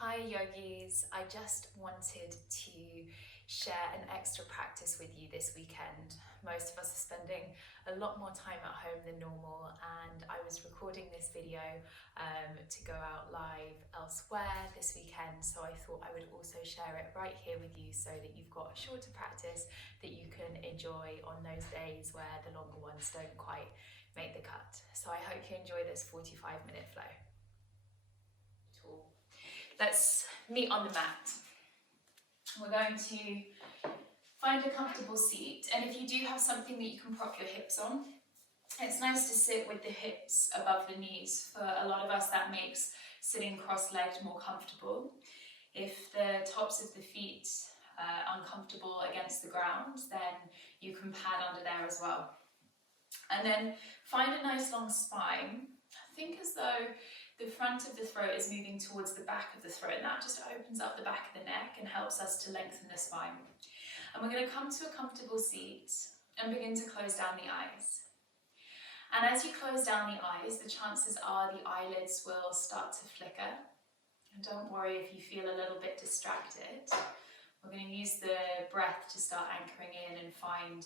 Hi yogis, I just wanted to share an extra practice with you this weekend. Most of us are spending a lot more time at home than normal, and I was recording this video to go out live elsewhere this weekend, so I thought I would also share it right here with you so that you've got a shorter practice that you can enjoy on those days where the longer ones don't quite make the cut. So I hope you enjoy this 45-minute flow. Let's meet on the mat. We're going to find a comfortable seat, and if you do have something that you can prop your hips on, it's nice to sit with the hips above the knees. For a lot of us, that makes sitting cross-legged more comfortable. If the tops of the feet are uncomfortable against the ground, then you can pad under there as well. And then find a nice long spine. Think as though the front of the throat is moving towards the back of the throat, and that just opens up the back of the neck and helps us to lengthen the spine. And we're going to come to a comfortable seat and begin to close down the eyes. And as you close down the eyes, the chances are the eyelids will start to flicker. And don't worry if you feel a little bit distracted. We're going to use the breath to start anchoring in and find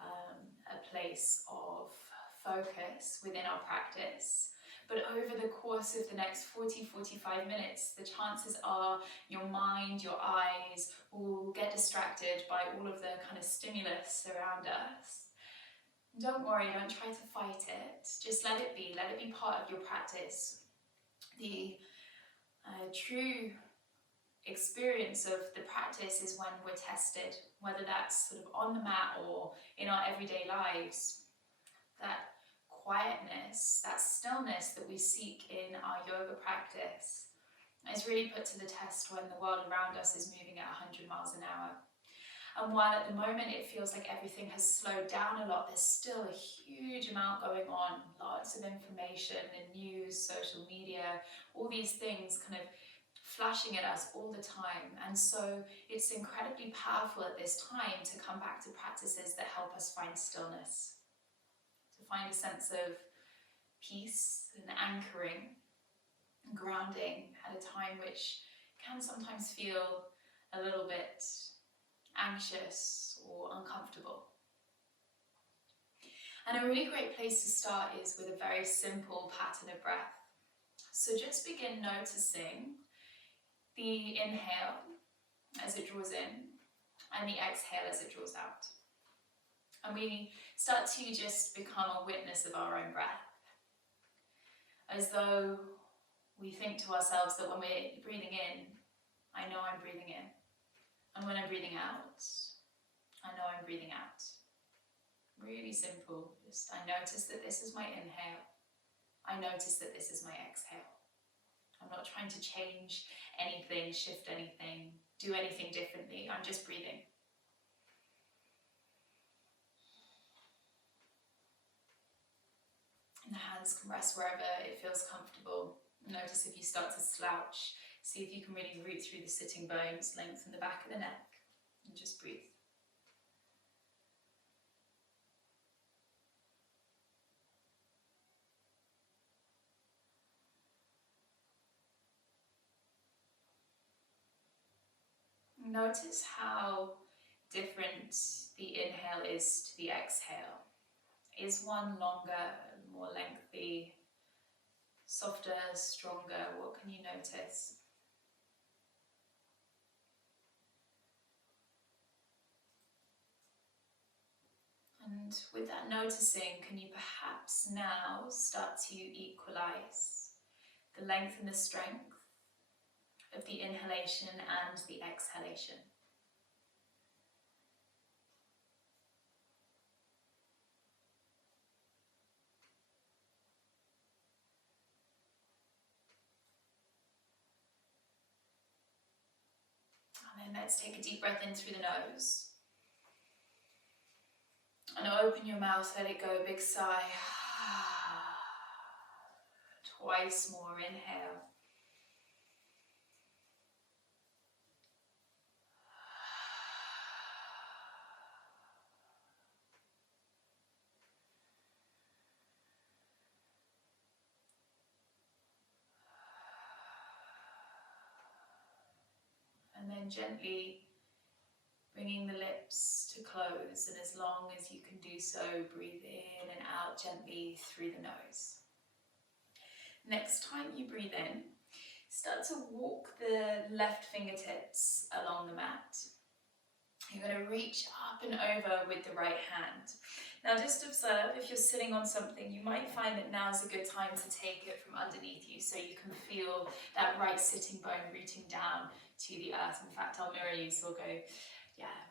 a place of focus within our practice. But over the course of the next 40-45 minutes, the chances are your mind, your eyes will get distracted by all of the kind of stimulus around us. Don't worry, don't try to fight it. Just let it be part of your practice. The true experience of the practice is when we're tested, whether that's sort of on the mat or in our everyday lives. That quietness, that stillness that we seek in our yoga practice is really put to the test when the world around us is moving at 100 miles an hour. And while at the moment it feels like everything has slowed down a lot, there's still a huge amount going on. Lots of information and news, social media, all these things kind of flashing at us all the time. And so it's incredibly powerful at this time to come back to practices that help us find stillness. Find a sense of peace and anchoring and grounding at a time which can sometimes feel a little bit anxious or uncomfortable. And a really great place to start is with a very simple pattern of breath. So just begin noticing the inhale as it draws in and the exhale as it draws out. And we start to just become a witness of our own breath. As though we think to ourselves that when we're breathing in, I know I'm breathing in. And when I'm breathing out, I know I'm breathing out. Really simple. Just I notice that this is my inhale. I notice that this is my exhale. I'm not trying to change anything, shift anything, do anything differently. I'm just breathing. And the hands can rest wherever it feels comfortable. Notice if you start to slouch, see if you can really root through the sitting bones, lengthen the back of the neck, and just breathe. Notice how different the inhale is to the exhale. Is one longer, more lengthy, softer, stronger? What can you notice? And with that noticing, can you perhaps now start to equalize the length and the strength of the inhalation and the exhalation? And then let's take a deep breath in through the nose. And open your mouth, let it go, big sigh. Twice more, inhale. And then gently bringing the lips to close, and as long as you can do so, breathe in and out gently through the nose. Next time you breathe in, start to walk the left fingertips along the mat. You're going to reach up and over with the right hand. Now just observe, if you're sitting on something, you might find that now's a good time to take it from underneath you so you can feel that right sitting bone rooting down to the earth. In fact, I'll mirror you, so we'll go,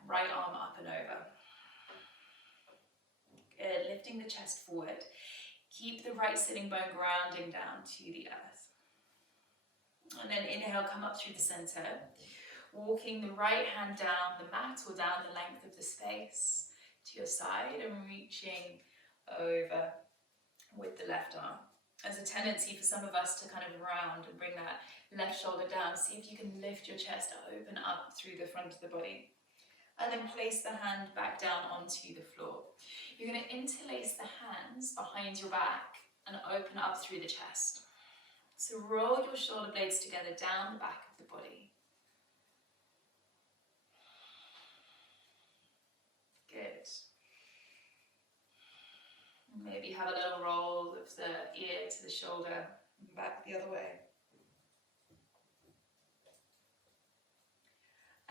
right arm up and over. Good, lifting the chest forward. Keep the right sitting bone grounding down to the earth. And then inhale, come up through the center. Walking the right hand down the mat or down the length of the space to your side and reaching over with the left arm. There's a tendency for some of us to kind of round and bring that left shoulder down. See if you can lift your chest, open up through the front of the body. And then place the hand back down onto the floor. You're going to interlace the hands behind your back and open up through the chest. So roll your shoulder blades together down the back of the body. Good. Maybe have a little roll of the ear to the shoulder and back the other way.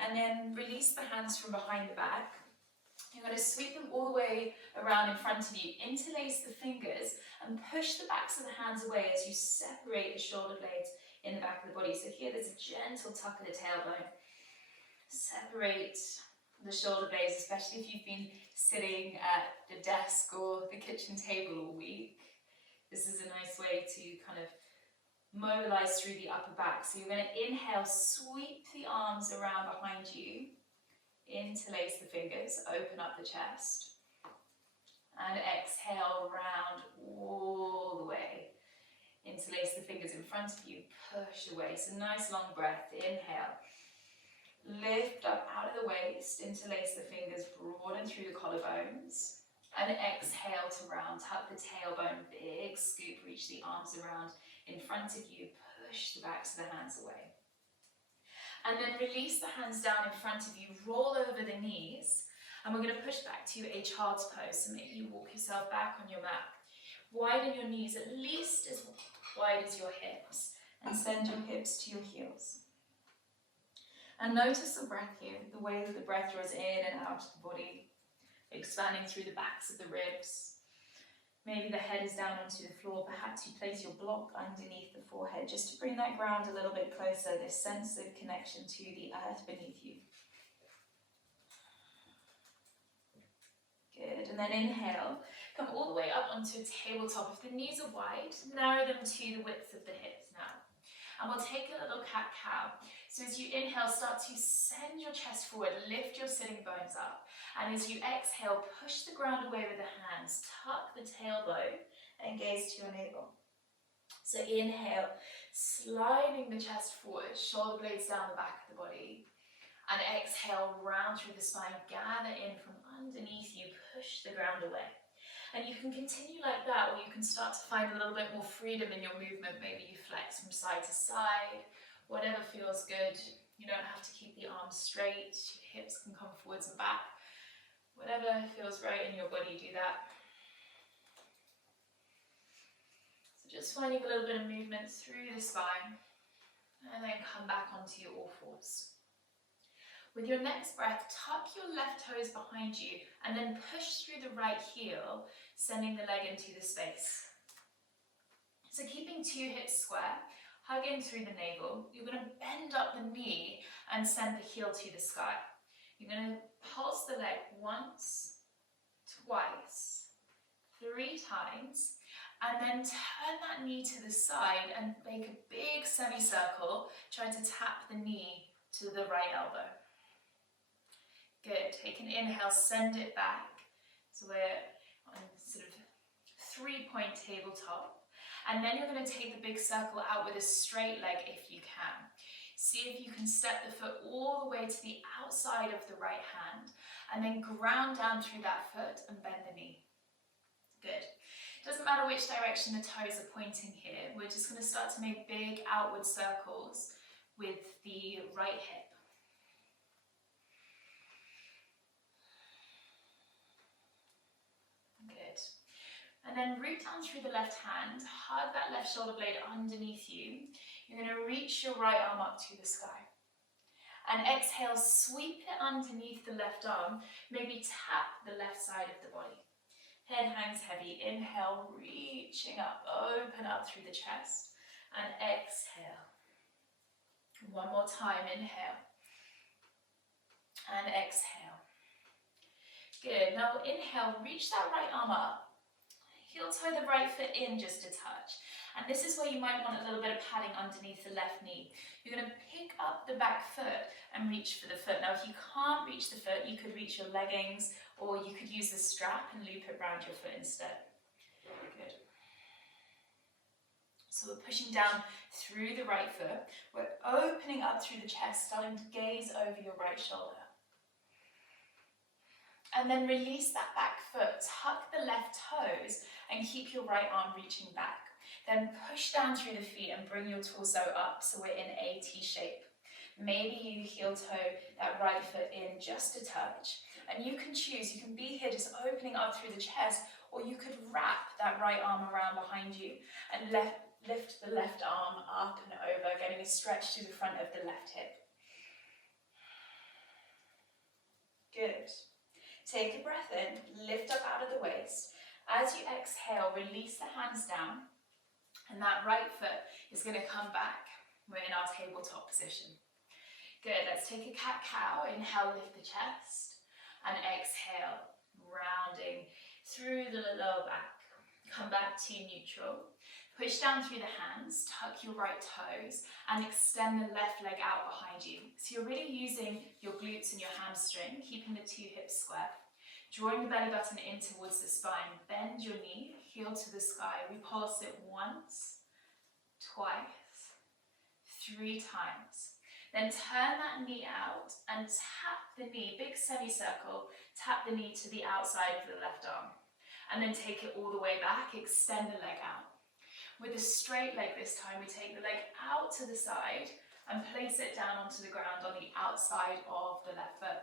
And then release the hands from behind the back. You're going to sweep them all the way around in front of you. Interlace the fingers and push the backs of the hands away as you separate the shoulder blades in the back of the body. So here there's a gentle tuck of the tailbone. Separate the shoulder blades, especially if you've been sitting at the desk or the kitchen table all week. This is a nice way to kind of mobilize through the upper back. So you're going to inhale, sweep the arms around behind you, interlace the fingers, open up the chest, and exhale round all the way. Interlace the fingers in front of you, push away. So nice long breath, inhale. Lift up out of the waist, interlace the fingers, broaden through the collarbones, and exhale to round, tuck the tailbone, big scoop, reach the arms around in front of you, push the backs of the hands away. And then release the hands down in front of you, roll over the knees, and we're going to push back to a child's pose. So make you walk yourself back on your mat. Widen your knees at least as wide as your hips, and send your hips to your heels. And notice the breath here, the way that the breath draws in and out of the body, expanding through the backs of the ribs. Maybe the head is down onto the floor. Perhaps you place your block underneath the forehead just to bring that ground a little bit closer, this sense of connection to the earth beneath you. Good, and then inhale. Come all the way up onto a tabletop. If the knees are wide, narrow them to the width of the hips now. And we'll take a little cat-cow. So as you inhale, start to send your chest forward, lift your sitting bones up. And as you exhale, push the ground away with the hands, tuck the tailbone and gaze to your navel. So inhale, sliding the chest forward, shoulder blades down the back of the body. And exhale, round through the spine, gather in from underneath you, push the ground away. And you can continue like that, or you can start to find a little bit more freedom in your movement. Maybe you flex from side to side, whatever feels good. You don't have to keep the arms straight, your hips can come forwards and back. Whatever feels right in your body, do that. So just finding a little bit of movement through the spine, and then come back onto your all fours. With your next breath, tuck your left toes behind you and then push through the right heel, sending the leg into the space. So keeping two hips square, hug in through the navel. You're going to bend up the knee and send the heel to the sky. You're going to pulse the leg once, twice, 3 times, and then turn that knee to the side and make a big semicircle. Try to tap the knee to the right elbow. Good, take an inhale, send it back. So we're on sort of 3-point tabletop. And then you're going to take the big circle out with a straight leg if you can. See if you can step the foot all the way to the outside of the right hand and then ground down through that foot and bend the knee. Good. Doesn't matter which direction the toes are pointing here. We're just going to start to make big outward circles with the right hip. And then root down through the left hand, hug that left shoulder blade underneath you. You're going to reach your right arm up to the sky. And exhale, sweep it underneath the left arm, maybe tap the left side of the body. Head hangs heavy, inhale, reaching up, open up through the chest, and exhale. One more time, inhale, and exhale. Good, now inhale, reach that right arm up. Heel toe the right foot in just a touch. And this is where you might want a little bit of padding underneath the left knee. You're going to pick up the back foot and reach for the foot. Now if you can't reach the foot, you could reach your leggings, or you could use the strap and loop it around your foot instead. Good. So we're pushing down through the right foot. We're opening up through the chest, starting to gaze over your right shoulder. And then release that back foot, tuck the left toes, and keep your right arm reaching back. Then push down through the feet and bring your torso up so we're in a T shape. Maybe you heel toe that right foot in just a touch. And you can choose, you can be here just opening up through the chest, or you could wrap that right arm around behind you and lift the left arm up and over, getting a stretch to the front of the left hip. Good. Take a breath in, lift up out of the waist. As you exhale, release the hands down, and that right foot is going to come back. We're in our tabletop position. Good, let's take a cat-cow. Inhale, lift the chest, and exhale, rounding through the lower back. Come back to neutral. Push down through the hands, tuck your right toes, and extend the left leg out behind you. So you're really using your glutes and your hamstring, keeping the two hips square. Drawing the belly button in towards the spine. Bend your knee, heel to the sky. We pulse it once, twice, 3 times. Then turn that knee out and tap the knee, big semicircle, tap the knee to the outside of the left arm. And then take it all the way back, extend the leg out. With a straight leg this time, we take the leg out to the side and place it down onto the ground on the outside of the left foot.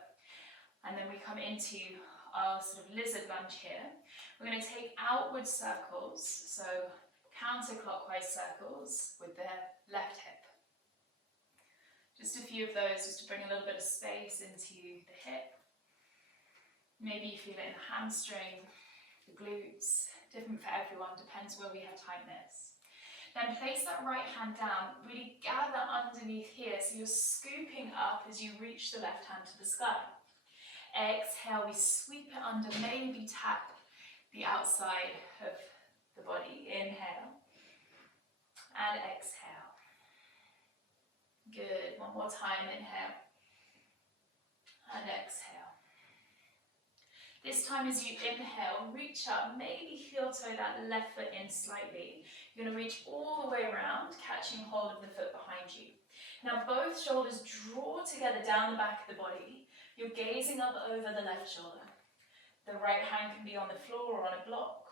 And then we come into our sort of lizard lunge here. We're going to take outward circles, so counterclockwise circles with the left hip. Just a few of those, just to bring a little bit of space into the hip. Maybe you feel it in the hamstring, the glutes, different for everyone, depends where we have tightness. Then place that right hand down, really gather underneath here, so you're scooping up as you reach the left hand to the sky. Exhale, we sweep it under, maybe tap the outside of the body. Inhale and exhale. Good, one more time, inhale and exhale. This time as you inhale, reach up, maybe heel toe that left foot in slightly. You're going to reach all the way around, catching hold of the foot behind you. Now both shoulders draw together down the back of the body. You're gazing up over the left shoulder. The right hand can be on the floor or on a block.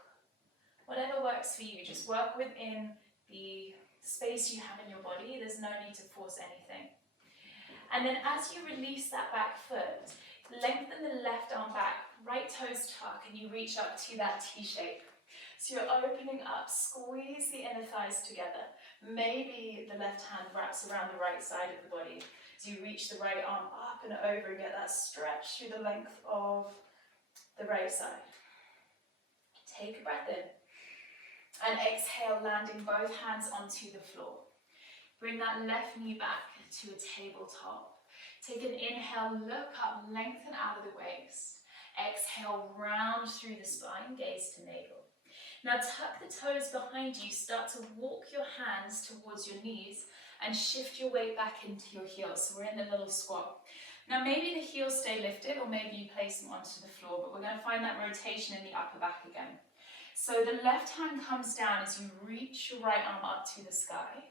Whatever works for you, just work within the space you have in your body. There's no need to force anything. And then as you release that back foot, lengthen the left arm back, right toes tuck, and you reach up to that T shape. So you're opening up, squeeze the inner thighs together. Maybe the left hand wraps around the right side of the body. So you reach the right arm up and over and get that stretch through the length of the right side. Take a breath in. And exhale, landing both hands onto the floor. Bring that left knee back to a tabletop. Take an inhale, look up, lengthen out of the waist. Exhale, round through the spine, gaze to navel. Now tuck the toes behind you, start to walk your hands towards your knees and shift your weight back into your heels. So we're in a little squat. Now maybe the heels stay lifted or maybe you place them onto the floor, but we're going to find that rotation in the upper back again. So the left hand comes down as you reach your right arm up to the sky.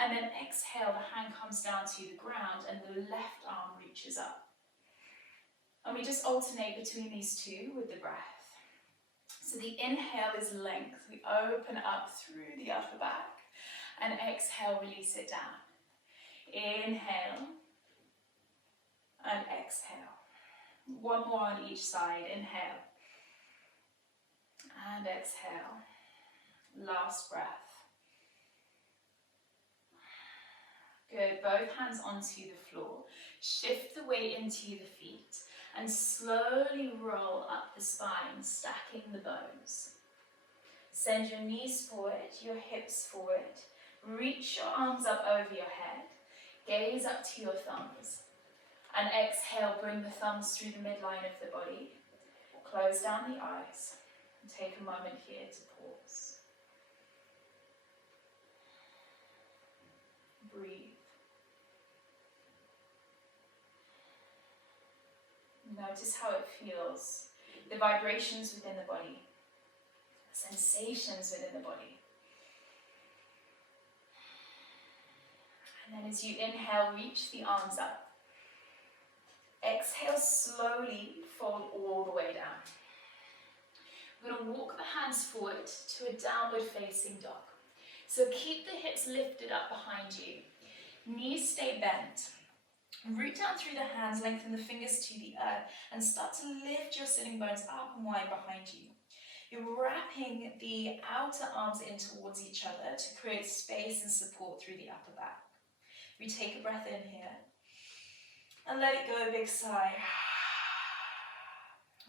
And then exhale, the hand comes down to the ground and the left arm reaches up. And we just alternate between these two with the breath. So the inhale is length. We open up through the upper back. And exhale, release it down. Inhale. And exhale. One more on each side. Inhale. And exhale. Last breath. Good, both hands onto the floor. Shift the weight into the feet and slowly roll up the spine, stacking the bones. Send your knees forward, your hips forward. Reach your arms up over your head. Gaze up to your thumbs. And exhale, bring the thumbs through the midline of the body. Close down the eyes. And take a moment here to pause. Breathe. Notice how it feels, the vibrations within the body, sensations within the body. And then as you inhale, reach the arms up. Exhale, slowly fold all the way down. We're going to walk the hands forward to a downward facing dog. So keep the hips lifted up behind you. Knees stay bent. Root down through the hands, lengthen the fingers to the earth, and start to lift your sitting bones up and wide behind you. You're wrapping the outer arms in towards each other to create space and support through the upper back. We take a breath in here, and let it go, big sigh.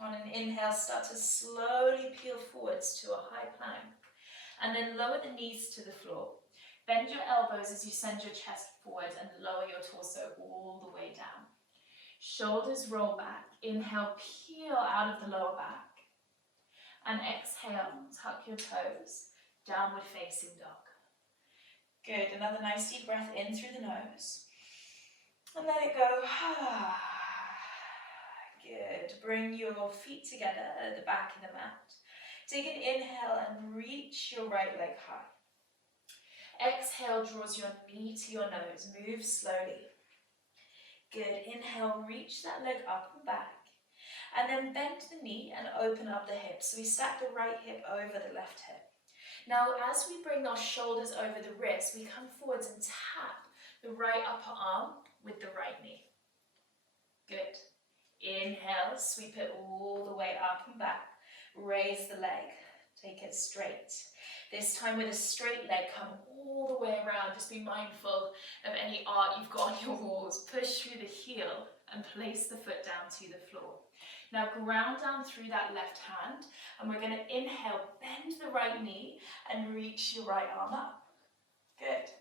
On an inhale, start to slowly peel forwards to a high plank, and then lower the knees to the floor. Bend your elbows as you send your chest forward and lower your torso all the way down. Shoulders roll back. Inhale, peel out of the lower back. And exhale, tuck your toes, downward facing dog. Good, another nice deep breath in through the nose. And let it go. Good, bring your feet together at the back of the mat. Take an inhale and reach your right leg high. Exhale, draws your knee to your nose. Move slowly. Good. Inhale, reach that leg up and back. And then bend the knee and open up the hips. So we stack the right hip over the left hip. Now, as we bring our shoulders over the wrists, we come forwards and tap the right upper arm with the right knee. Good. Inhale, sweep it all the way up and back. Raise the leg. Take it straight. This time with a straight leg, come all the way around. Just be mindful of any art you've got on your walls. Push through the heel and place the foot down to the floor. Now ground down through that left hand, and we're going to inhale, bend the right knee and reach your right arm up. Good.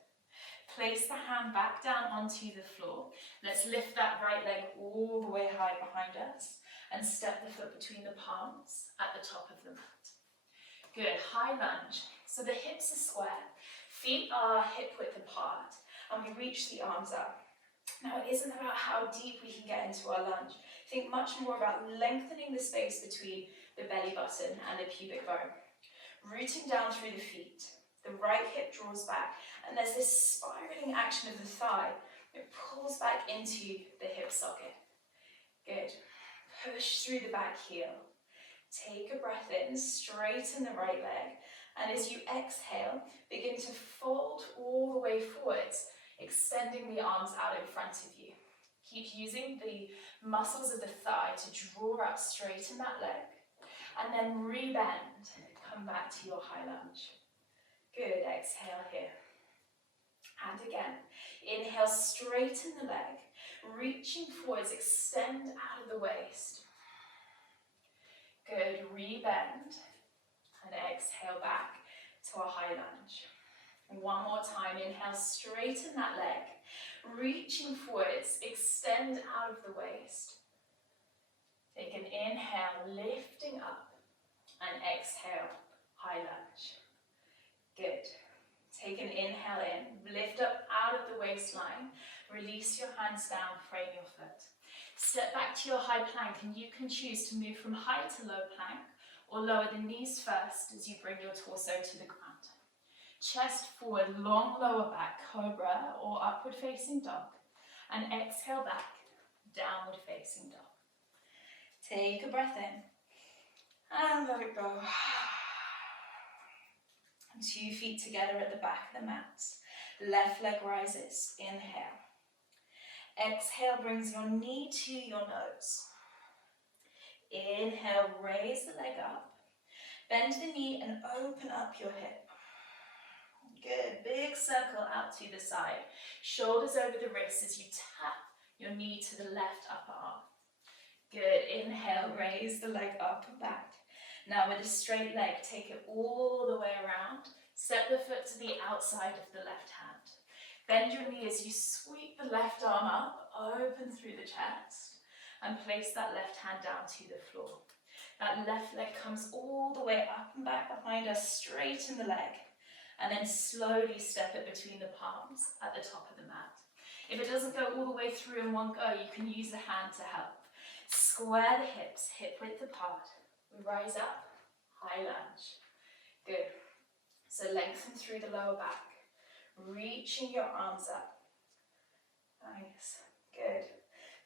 Place the hand back down onto the floor. Let's lift that right leg all the way high behind us and step the foot between the palms at the top of the mat. Good, high lunge. So the hips are square, feet are hip width apart, and we reach the arms up. Now it isn't about how deep we can get into our lunge. Think much more about lengthening the space between the belly button and the pubic bone. Rooting down through the feet. The right hip draws back, and there's this spiraling action of the thigh. It pulls back into the hip socket. Good. Push through the back heel. Take a breath in, straighten the right leg, and as you exhale, begin to fold all the way forwards, extending the arms out in front of you. Keep using the muscles of the thigh to draw up, straighten that leg, and then rebend. Come back to your high lunge. Good, exhale here. And again, inhale, straighten the leg, reaching forwards, extend out of the waist. Good, rebend, and exhale back to a high lunge. One more time, inhale, straighten that leg, reaching forwards, extend out of the waist. Take an inhale, lifting up, and exhale, high lunge. Good. Take an inhale in, lift up out of the waistline, release your hands down, frame your foot. Step back to your high plank, and you can choose to move from high to low plank or lower the knees first as you bring your torso to the ground. Chest forward, long lower back, cobra or upward facing dog, and exhale back, downward facing dog. Take a breath in and let it go. 2 feet together at the back of the mat. Left leg rises, inhale. Exhale brings your knee to your nose. Inhale, raise the leg up. Bend the knee and open up your hip. Good, big circle out to the side. Shoulders over the wrists as you tap your knee to the left upper arm. Good, inhale, raise the leg up and back. Now with a straight leg, take it all the way around. Step the foot to the outside of the left hand. Bend your knee as you sweep the left arm up, open through the chest, and place that left hand down to the floor. That left leg comes all the way up and back behind us, straighten the leg, and then slowly step it between the palms at the top of the mat. If it doesn't go all the way through in one go, you can use the hand to help. Square the hips, hip width apart. We rise up, high lunge. Good. So lengthen through the lower back, reaching your arms up. Nice, good.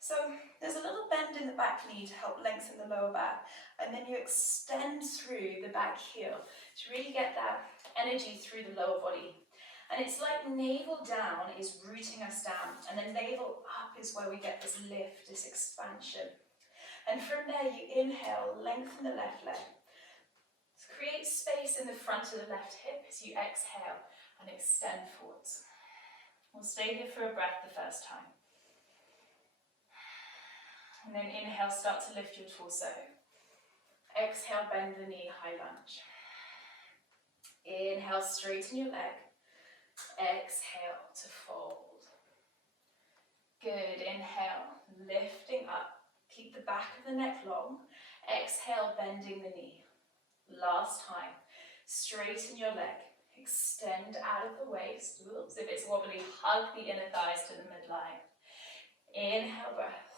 So there's a little bend in the back knee to help lengthen the lower back, and then you extend through the back heel to really get that energy through the lower body. And it's like navel down is rooting us down, and then navel up is where we get this lift, this expansion. And from there you inhale, lengthen the left leg. Create space in the front of the left hip as you exhale and extend forwards. We'll stay here for a breath the first time. And then inhale, start to lift your torso. Exhale, bend the knee, high lunge. Inhale, straighten your leg. Exhale to fold. Good, inhale, lifting up. Keep the back of the neck long. Exhale, bending the knee. Last time, straighten your leg. Extend out of the waist. Oops, if it's wobbly, hug the inner thighs to the midline. Inhale, breath.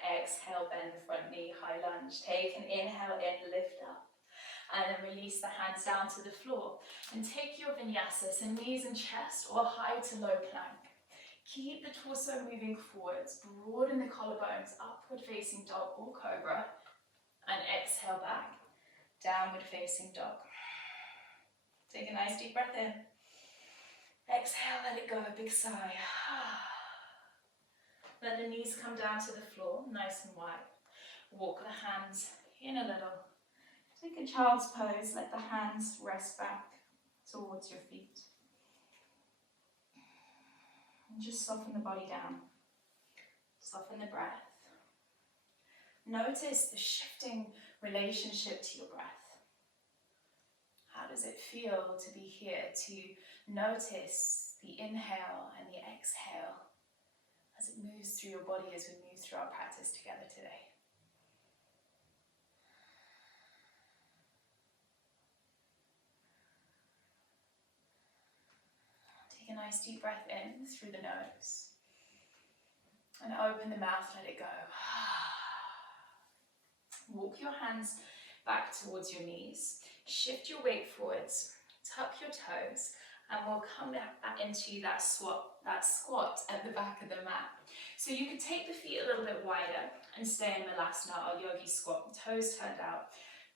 Exhale, bend the front knee, high lunge. Take an inhale in, lift up. And then release the hands down to the floor. And take your vinyasa, so knees and chest, or high to low plank. Keep the torso moving forwards, broaden the collarbones, upward facing dog or cobra, and exhale back, downward facing dog. Take a nice deep breath in. Exhale, let it go, big sigh. Let the knees come down to the floor, nice and wide. Walk the hands in a little. Take a child's pose, let the hands rest back towards your feet. And just soften the body down. Soften the breath. Notice the shifting relationship to your breath. How does it feel to be here, to notice the inhale and the exhale as it moves through your body as we move through our practice together today? Take a nice deep breath in through the nose. And open the mouth, let it go. Walk your hands back towards your knees. Shift your weight forwards. Tuck your toes. And we'll come back into that squat at the back of the mat. So you could take the feet a little bit wider and stay in Malasana or Yogi squat. Toes turned out.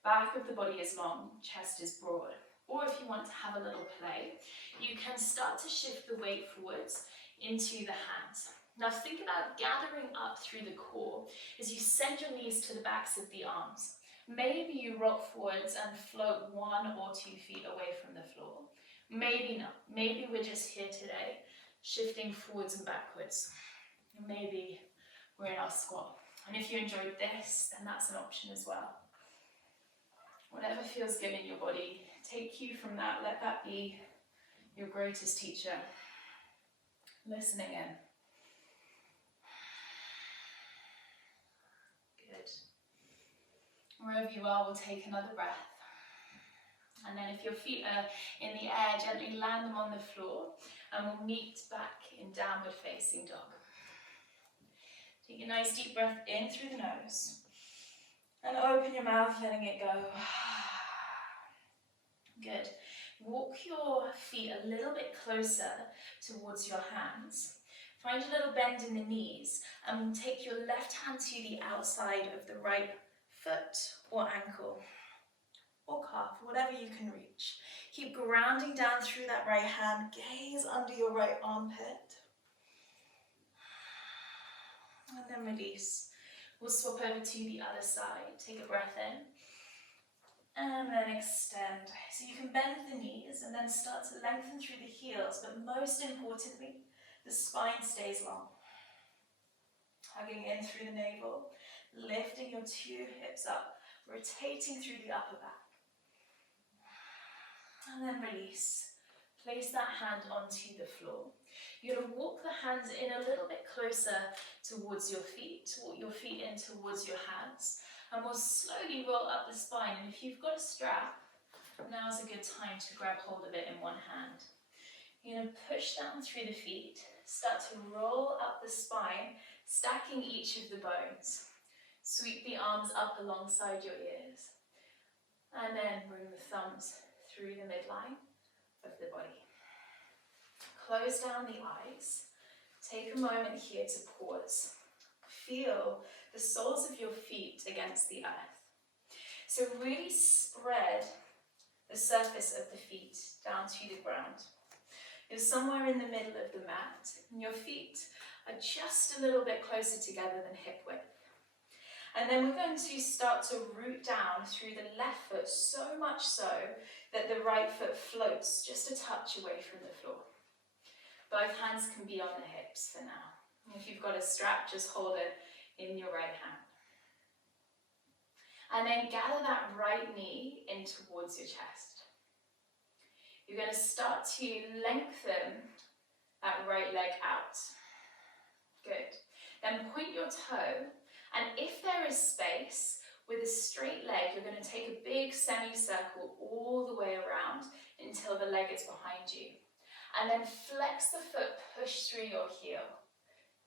Back of the body is long, chest is broad. Or if you want to have a little play, you can start to shift the weight forwards into the hands. Now think about gathering up through the core as you send your knees to the backs of the arms. Maybe you rock forwards and float 1 or 2 feet away from the floor. Maybe not. Maybe we're just here today, shifting forwards and backwards. Maybe we're in our squat. And if you enjoyed this, then that's an option as well. Whatever feels good in your body, take cue from that. Let that be your greatest teacher. Listening in. Good. Wherever you are, we'll take another breath. And then if your feet are in the air, gently land them on the floor and we'll meet back in downward facing dog. Take a nice deep breath in through the nose and open your mouth, letting it go. Good. Walk your feet a little bit closer towards your hands. Find a little bend in the knees and take your left hand to the outside of the right foot or ankle or calf, whatever you can reach. Keep grounding down through that right hand. Gaze under your right armpit. And then release. We'll swap over to the other side. Take a breath in. And then extend. So you can bend the knees and then start to lengthen through the heels, but most importantly, the spine stays long. Hugging in through the navel, lifting your 2 hips up, rotating through the upper back. And then release. Place that hand onto the floor. You're going to walk the hands in a little bit closer towards your feet. Walk your feet in towards your hands. And we'll slowly roll up the spine. And if you've got a strap, now's a good time to grab hold of it in one hand. You're going to push down through the feet. Start to roll up the spine, stacking each of the bones. Sweep the arms up alongside your ears. And then bring the thumbs through the midline of the body. Close down the eyes. Take a moment here to pause. Feel the soles of your feet against the earth. So really spread the surface of the feet down to the ground. You're somewhere in the middle of the mat, and your feet are just a little bit closer together than hip width. And then we're going to start to root down through the left foot, so much so that the right foot floats just a touch away from the floor. Both hands can be on the hips for now. If you've got a strap, just hold it in your right hand. And then gather that right knee in towards your chest. You're going to start to lengthen that right leg out. Good. Then point your toe, and if there is space, with a straight leg, you're going to take a big semicircle all the way around until the leg is behind you. And then flex the foot, push through your heel.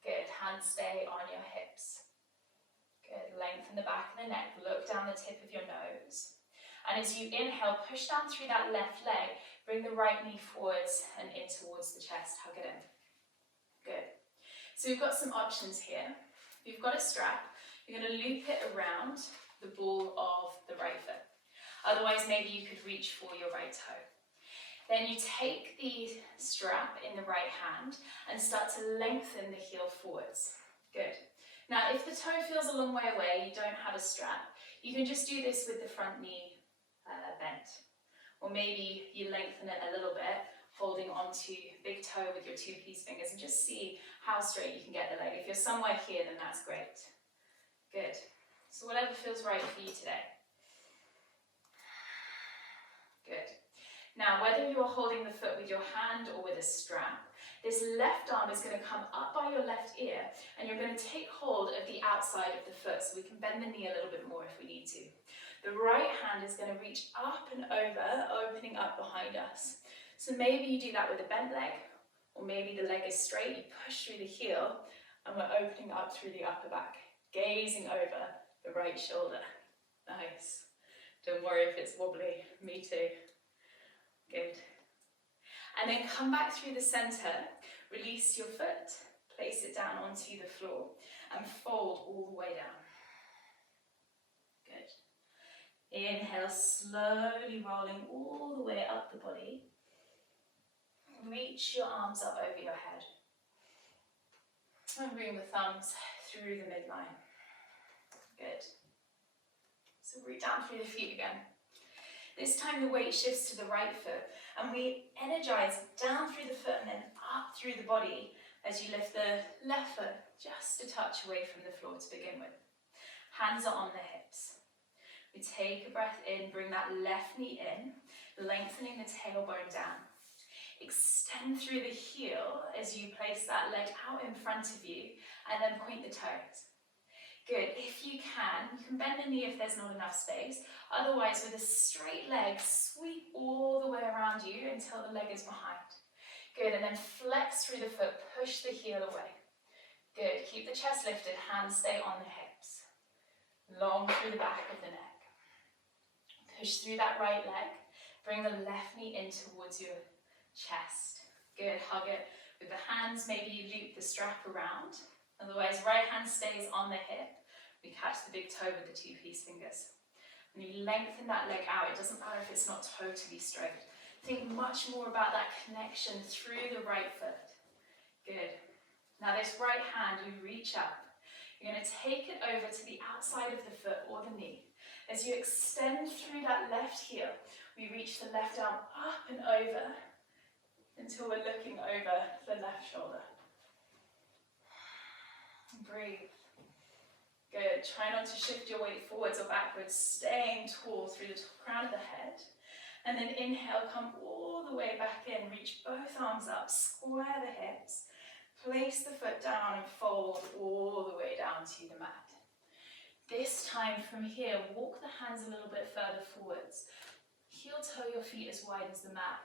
Good, hands stay on your hips. Good, lengthen the back of the neck, look down the tip of your nose. And as you inhale, push down through that left leg, bring the right knee forwards and in towards the chest, hug it in. Good. So we've got some options here. If you've got a strap, you're going to loop it around the ball of the right foot. Otherwise, maybe you could reach for your right toe. Then you take the strap in the right hand and start to lengthen the heel forwards. Good. Now, if the toe feels a long way away, you don't have a strap, you can just do this with the front knee bent. Or maybe you lengthen it a little bit, holding onto big toe with your 2 piece fingers, and just see how straight you can get the leg. If you're somewhere here, then that's great. Good. So whatever feels right for you today. Good. Now, whether you're holding the foot with your hand or with a strap, this left arm is going to come up by your left ear, and you're going to take hold of the outside of the foot, so we can bend the knee a little bit more if we need to. The right hand is going to reach up and over, opening up behind us. So maybe you do that with a bent leg, or maybe the leg is straight, you push through the heel, and we're opening up through the upper back, gazing over the right shoulder. Nice. Don't worry if it's wobbly, me too. Good. And then come back through the center, release your foot, place it down onto the floor, and fold all the way down. Good. Inhale, slowly rolling all the way up the body. Reach your arms up over your head. And bring the thumbs through the midline. Good. So root down through the feet again. This time the weight shifts to the right foot, and we energize down through the foot and then up through the body as you lift the left foot just a touch away from the floor to begin with. Hands are on the hips. We take a breath in, bring that left knee in, lengthening the tailbone down. Extend through the heel as you place that leg out in front of you, and then point the toes. Good. If you can bend the knee if there's not enough space. Otherwise, with a straight leg, sweep all the way around you until the leg is behind. Good. And then flex through the foot, push the heel away. Good. Keep the chest lifted, hands stay on the hips. Long through the back of the neck. Push through that right leg. Bring the left knee in towards your chest. Good. Hug it with the hands. Maybe you loop the strap around. Otherwise, right hand stays on the hip. We catch the big toe with the 2 piece fingers. And you lengthen that leg out. It doesn't matter if it's not totally straight. Think much more about that connection through the right foot. Good. Now this right hand, you reach up. You're going to take it over to the outside of the foot or the knee. As you extend through that left heel, we reach the left arm up and over until we're looking over the left shoulder. Breathe. Good. Try not to shift your weight forwards or backwards, staying tall through the crown of the head. And then inhale, come all the way back in. Reach both arms up, square the hips. Place the foot down and fold all the way down to the mat. This time from here, walk the hands a little bit further forwards. Heel toe your feet as wide as the mat.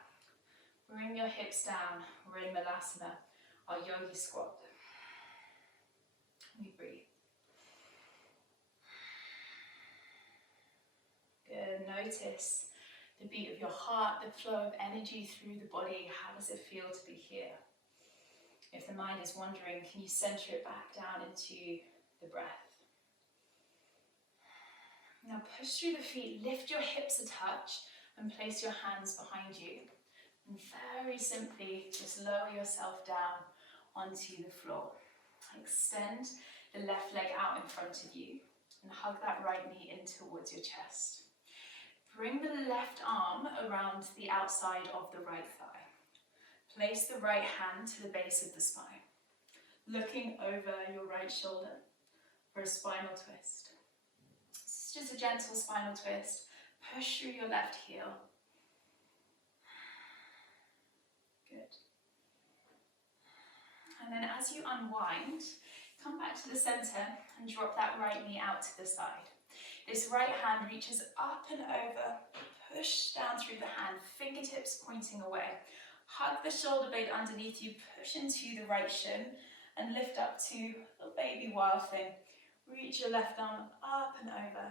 Bring your hips down. We're in Malasana, our yogi squat. We breathe. Good. Notice the beat of your heart, the flow of energy through the body. How does it feel to be here? If the mind is wandering, can you center it back down into the breath? Now push through the feet, lift your hips a touch and place your hands behind you. And very simply, just lower yourself down onto the floor. Extend the left leg out in front of you and hug that right knee in towards your chest. Bring the left arm around the outside of the right thigh. Place the right hand to the base of the spine, looking over your right shoulder for a spinal twist. It's just a gentle spinal twist. Push through your left heel. Good. And then as you unwind, come back to the center and drop that right knee out to the side. This right hand reaches up and over, push down through the hand, fingertips pointing away. Hug the shoulder blade underneath you, push into the right shin and lift up to a baby wild thing. Reach your left arm up and over.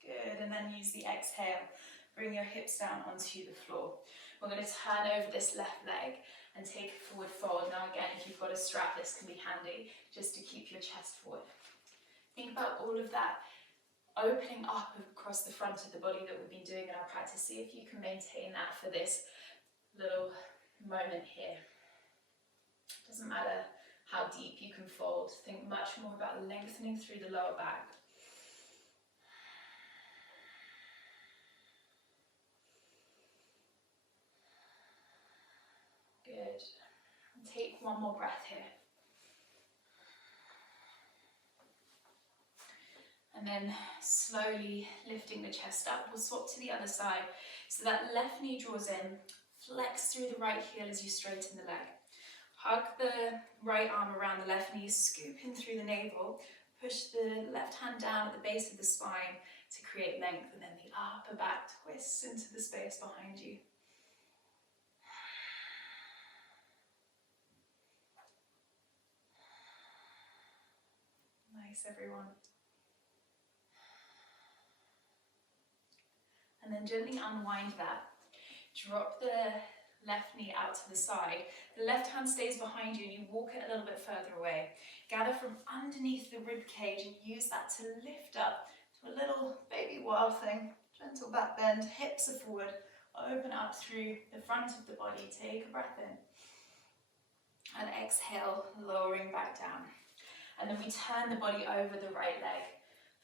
Good, and then use the exhale. Bring your hips down onto the floor. We're going to turn over this left leg and take a forward fold. Now again, if you've got a strap, this can be handy just to keep your chest forward. Think about all of that opening up across the front of the body that we've been doing in our practice. See if you can maintain that for this little moment here. Doesn't matter how deep you can fold. Think much more about lengthening through the lower back. Good. And take one more breath here. And then slowly lifting the chest up, we'll swap to the other side. So that left knee draws in, flex through the right heel as you straighten the leg. Hug the right arm around the left knee, scoop in through the navel, push the left hand down at the base of the spine to create length, and then the upper back twists into the space behind you. Nice, everyone. And then gently unwind that. Drop the left knee out to the side. The left hand stays behind you and you walk it a little bit further away. Gather from underneath the rib cage and use that to lift up to a little baby wild thing. Gentle back bend, hips are forward. Open up through the front of the body. Take a breath in. And exhale, lowering back down. And then we turn the body over the right leg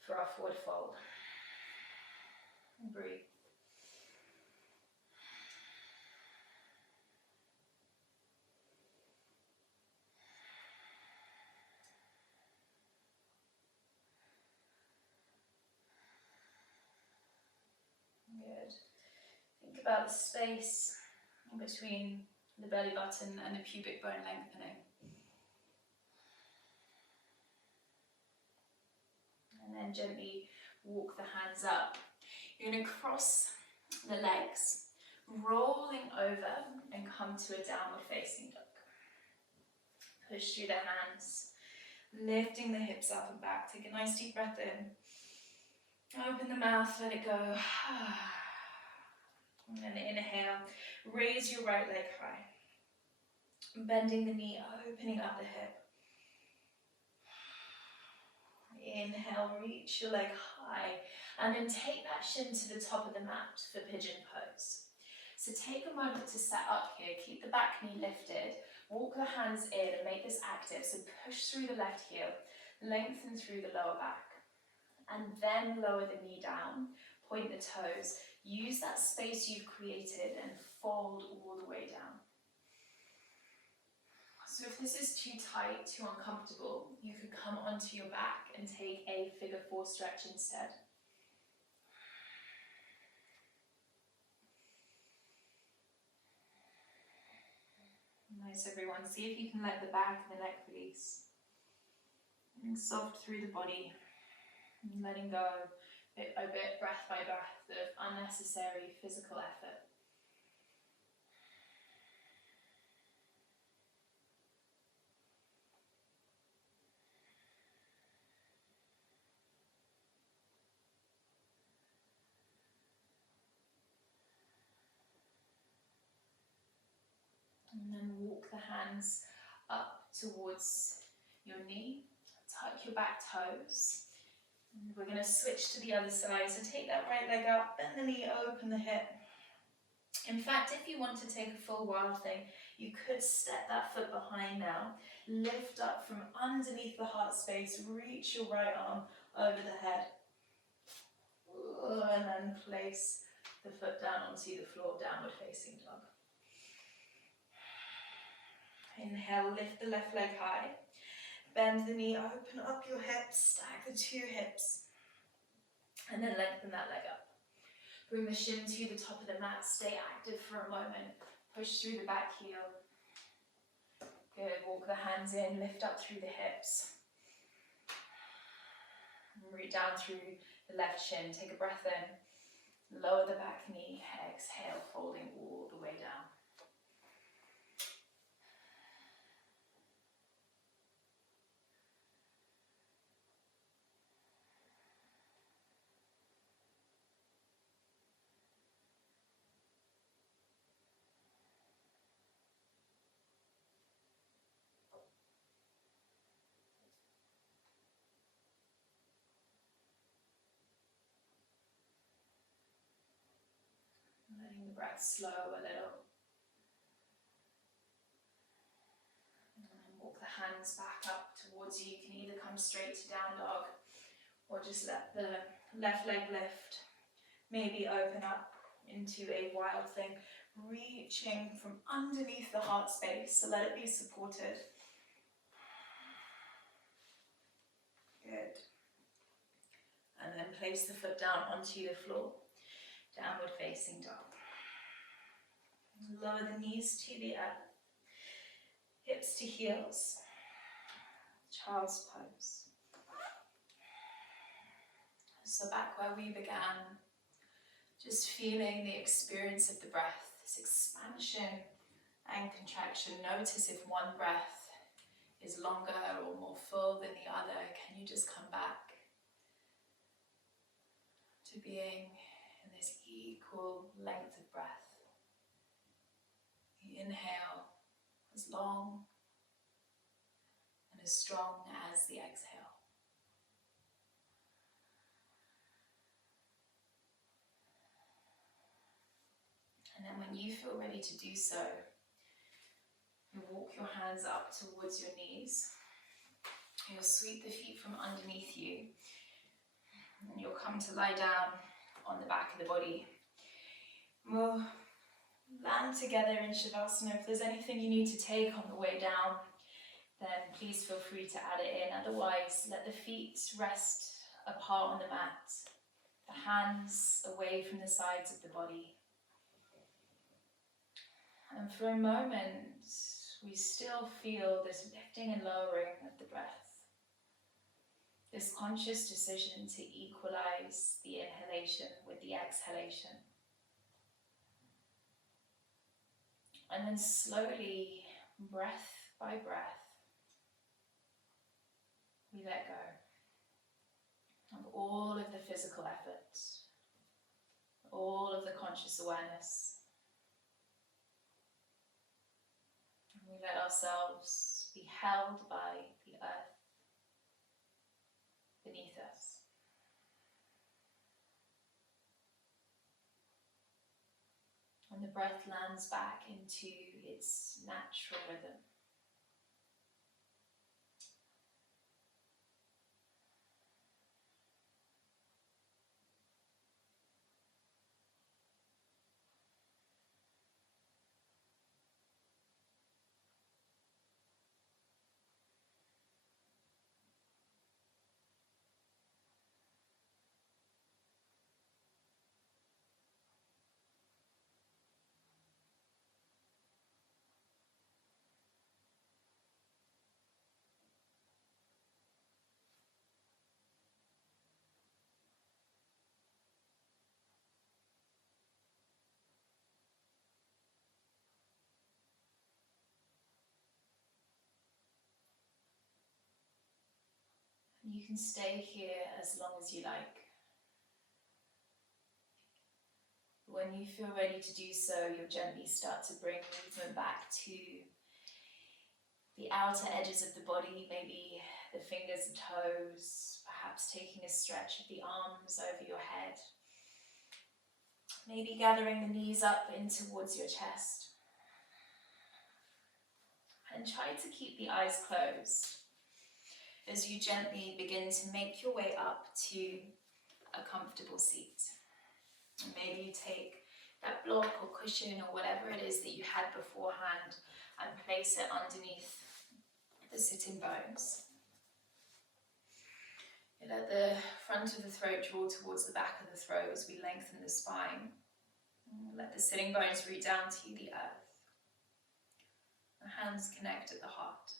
for our forward fold. And breathe. Good. Think about the space in between the belly button and the pubic bone lengthening. And then gently walk the hands up. You're going to cross the legs, rolling over and come to a downward facing dog. Push through the hands, lifting the hips up and back. Take a nice deep breath in. Open the mouth, let it go. And then inhale, raise your right leg high. Bending the knee, opening up the hip. Inhale, reach your leg high. And then take that shin to the top of the mat for Pigeon Pose. So take a moment to set up here. Keep the back knee lifted. Walk the hands in and make this active. So push through the left heel, lengthen through the lower back, and then lower the knee down, point the toes. Use that space you've created and fold all the way down. So if this is too tight, too uncomfortable, you could come onto your back and take a figure 4 stretch instead. Nice, everyone. See if you can let the back and the neck release. And soft through the body. And letting go bit by bit, breath by breath, of unnecessary physical effort. And then walk the hands up towards your knee. Tuck your back toes. And we're going to switch to the other side. So take that right leg up, bend the knee, open the hip. In fact, if you want to take a full wild thing, you could step that foot behind now. Lift up from underneath the heart space. Reach your right arm over the head. And then place the foot down onto the floor, downward facing dog. Inhale, lift the left leg high. Bend the knee, open up your hips, stack the 2 hips. And then lengthen that leg up. Bring the shin to the top of the mat, stay active for a moment. Push through the back heel. Good, walk the hands in, lift up through the hips. Root down through the left shin, take a breath in. Lower the back knee, exhale, folding all the way down. Letting the breath slow a little. And then walk the hands back up towards you. You can either come straight to down dog or just let the left leg lift. Maybe open up into a wild thing, reaching from underneath the heart space. So let it be supported. Good. And then place the foot down onto the floor. Downward facing dog. Lower the knees to the earth. Hips to heels. Child's pose. So back where we began, just feeling the experience of the breath, this expansion and contraction. Notice if one breath is longer or more full than the other. Can you just come back to being in this equal length of breath? The inhale as long and as strong as the exhale. And then when you feel ready to do so, you walk your hands up towards your knees. You'll sweep the feet from underneath you. And you'll come to lie down on the back of the body. We'll land together in Shavasana. If there's anything you need to take on the way down, then please feel free to add it in. Otherwise, let the feet rest apart on the mat. The hands away from the sides of the body. And for a moment, we still feel this lifting and lowering of the breath. This conscious decision to equalize the inhalation with the exhalation. And then slowly, breath by breath, we let go of all of the physical effort, all of the conscious awareness. We let ourselves be held by the earth beneath us. And the breath lands back into its natural rhythm. You can stay here as long as you like. When you feel ready to do so, you'll gently start to bring movement back to the outer edges of the body, maybe the fingers and toes, perhaps taking a stretch of the arms over your head. Maybe gathering the knees up in towards your chest. And try to keep the eyes closed as you gently begin to make your way up to a comfortable seat. And maybe you take that block or cushion or whatever it is that you had beforehand and place it underneath the sitting bones. You let the front of the throat draw towards the back of the throat as we lengthen the spine. Let the sitting bones root down to the earth. The hands connect at the heart.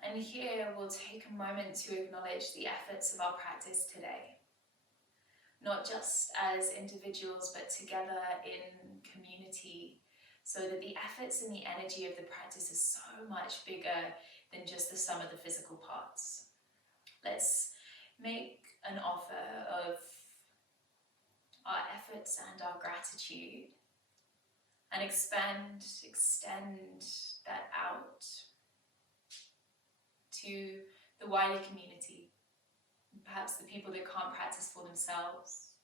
And here we'll take a moment to acknowledge the efforts of our practice today. Not just as individuals, but together in community, so that the efforts and the energy of the practice is so much bigger than just the sum of the physical parts. Let's make an offer of our efforts and our gratitude and extend that out to the wider community, perhaps the people that can't practice for themselves.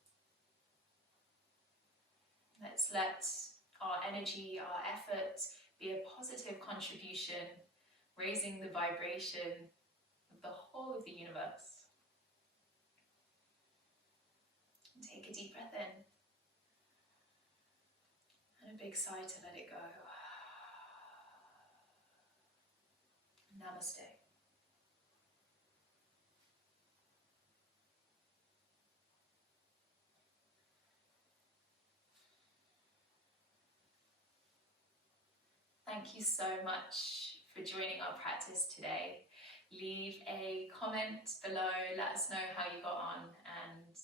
Let's let our energy, our effort be a positive contribution, raising the vibration of the whole of the universe. And take a deep breath in and a big sigh to let it go. Namaste. Thank you so much for joining our practice today. Leave a comment below, let us know how you got on, and